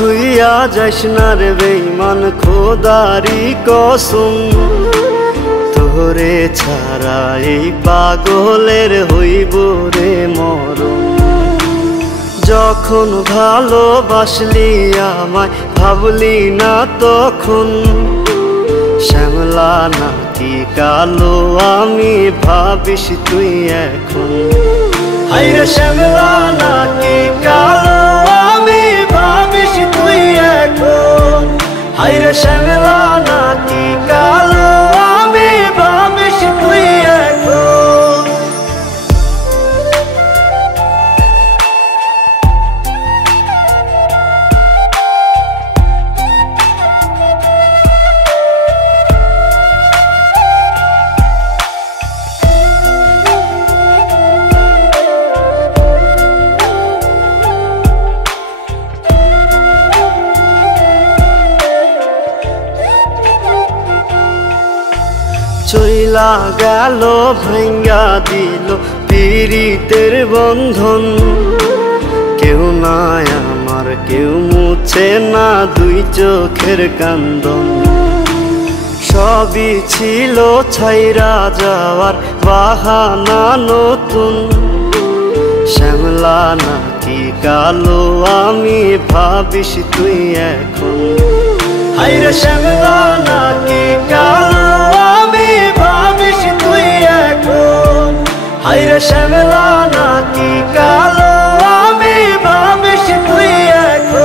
থুইয়া যাইস না রে বেঈমান খোদারি কসম, তোরে ছাড়া এই পাগলের হইব রে মরণ। যখন ভালোবাসলি আমায় ভাবলি না তখন, শ্যামলা নাকি কালো আমি ভাবিস তুই এখন। হায়রে শ্যামলা নাকি কালো আমি ভাবিস তুই এখন। হায়রে শ্যামলা নাকি কালো আমি ভাবিস তুই এখন। চইলা গেল ভাঙ্গা দিল পীড়িতের বন্ধন, কেউ নাই আমার কেউ মুছে না দুই চোখের কান্দন। সবই ছিল ছাইরা যাওয়ার বাহানা নতুন, শ্যামলা নাকি কালো আমি ভাবিস তুই এখন। হায়রে শ্যামলা নাকি কালো আমি ভাবিস তুই এখন। হায়রে শ্যামলা নাকি কালো আমি ভাবিস তুই এখন।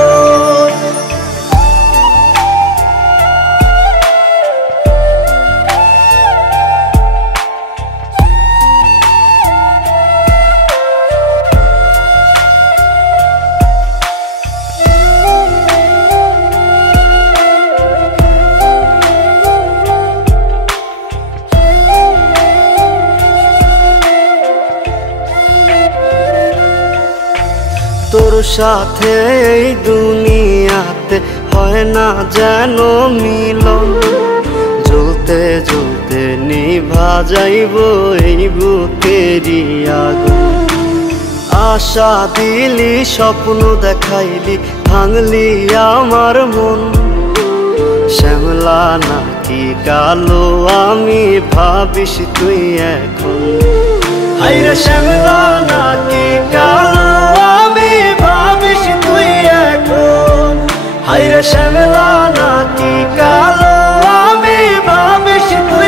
তোর সাথে এই দুনিয়াতে হয় না যেন মিলন, জ্বলতে জ্বলতে নিভা যাইব এই বুকেরই আগুন। আশা দিলি স্বপ্ন দেখাইলি ভাঙলি আমার মন, শ্যামলা নাকি কালো আমি ভাবিস তুই এখন। হায়রে শ্যামলা নাকি কালো আমি ভাবিস তুই এখন। হায়রে শ্যামলা নাকি কালো আমি ভাবিস তুই